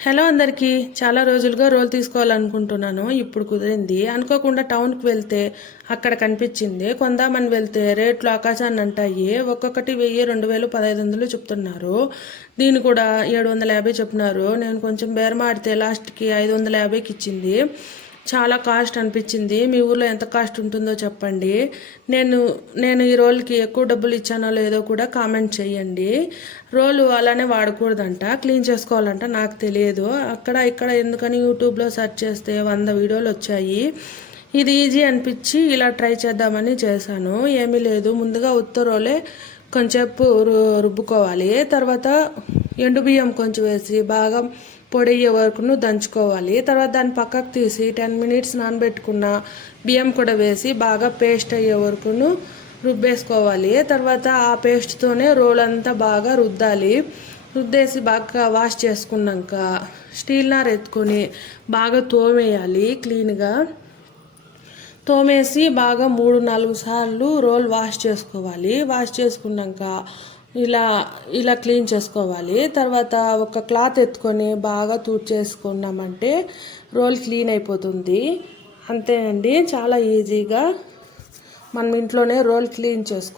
Hello అందరికీ. చాలా రోజులుగా రోల్ తీసుకోవాలనుకుంటున్నాను. ఇప్పుడు కుదిరింది. అనుకోకుండా టౌన్కి వెళ్తే అక్కడ కనిపించింది. కొందామని వెళ్తే రేట్లు ఆకాశాన్ని అంటాయి. ఒక్కొక్కటి 1000, 2000, 1500 చెప్తున్నారు. దీన్ని కూడా 750 చెప్తున్నారు. నేను కొంచెం బేరమాడితే లాస్ట్కి 550కి ఇచ్చింది. చాలా కాస్ట్ అనిపించింది. మీ ఊర్లో ఎంత కాస్ట్ ఉంటుందో చెప్పండి. నేను ఈ రోల్కి ఎక్కువ డబ్బులు ఇచ్చానో లేదో కూడా కామెంట్ చేయండి. రోలు అలానే వాడకూడదంట, క్లీన్ చేసుకోవాలంట. నాకు తెలియదు. అక్కడ ఇక్కడ ఎందుకని యూట్యూబ్లో సెర్చ్ చేస్తే 100 వీడియోలు వచ్చాయి. ఇది ఈజీ అనిపించి ఇలా ట్రై చేద్దామని చేశాను. ఏమీ లేదు, ముందుగా ఉత్త రోలే కొంచెంసేపు రుబ్బుకోవాలి. తర్వాత ఎండు బియ్యం కొంచెం వేసి బాగా పొడి అయ్యే వరకును దంచుకోవాలి. తర్వాత దాన్ని పక్కకు తీసి 10 మినిట్స్ నానబెట్టుకున్న బియ్యం కూడా వేసి బాగా పేస్ట్ అయ్యే వరకును రుబ్బేసుకోవాలి. తర్వాత ఆ పేస్ట్తోనే రోల్ అంతా బాగా రుద్దాలి. రుద్దేసి బాగా వాష్ చేసుకున్నాక స్టీల్ నార్ ఎత్తుకొని బాగా తోమేయాలి. క్లీన్గా తోమేసి బాగా 3-4 సార్లు రోల్ వాష్ చేసుకోవాలి. వాష్ చేసుకున్నాక ఇలా ఇలా క్లీన్ చేసుకోవాలి. తర్వాత ఒక క్లాత్ ఎత్తుకొని బాగా తుడిచేసుకున్నామంటే రోల్ క్లీన్ అయిపోతుంది. అంతేనండి, చాలా ఈజీగా మనం ఇంట్లోనే రోల్ క్లీన్ చేసుకో